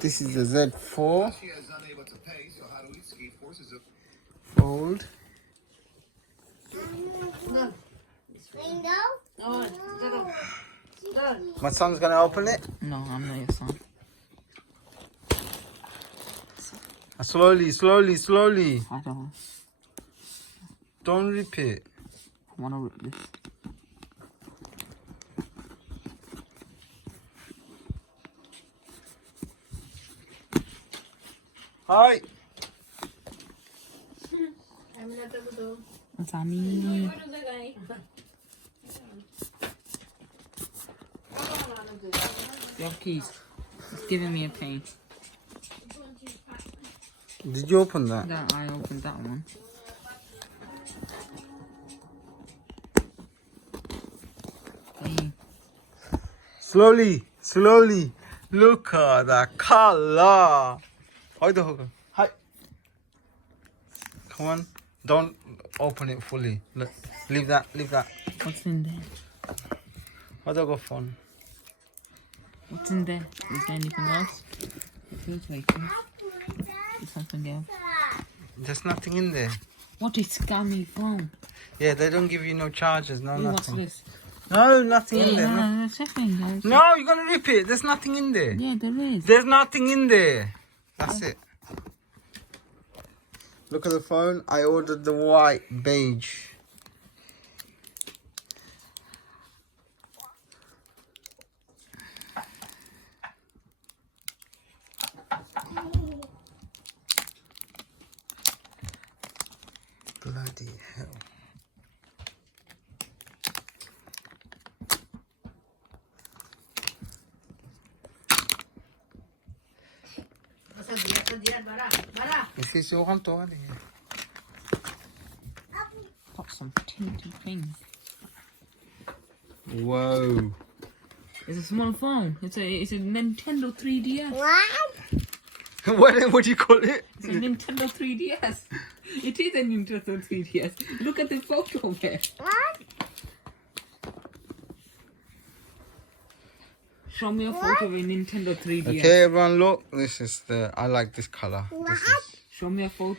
This is the Z4. Fold. My son's gonna open it. No, I'm not your son. Slowly, slowly, slowly. I don't. Don't rip it. I want to rip this. Hi. Tani. You have keys. It's giving me a pain. Did you open that? That I opened that one. Hey. Slowly, slowly. Look at the color. Hi. Come on. Don't open it fully. Look. Leave that. Leave that. What's in there? How do I go phone? What's in there? Is there anything else? It feels like there's something else. There's nothing in there. What is scammy phone? Yeah, they don't give you no charges, no Hey, what's nothing. this? No, nothing in there. No. There's nothing else. No, you're gonna rip it. There's nothing in there. Yeah, there is. There's nothing in there. That's it. Look at the phone. I ordered the white beige. Bloody hell. Esse é o Antônio. Got some tinty things. Whoa. It's a small phone. It's a Nintendo 3DS. What do you call it? It's a Nintendo 3DS. It is a Nintendo 3DS. Look at the photo there. Show me a photo of a Nintendo 3DS. Okay, everyone, look. This is the. I like this color. This is. Show me a photo.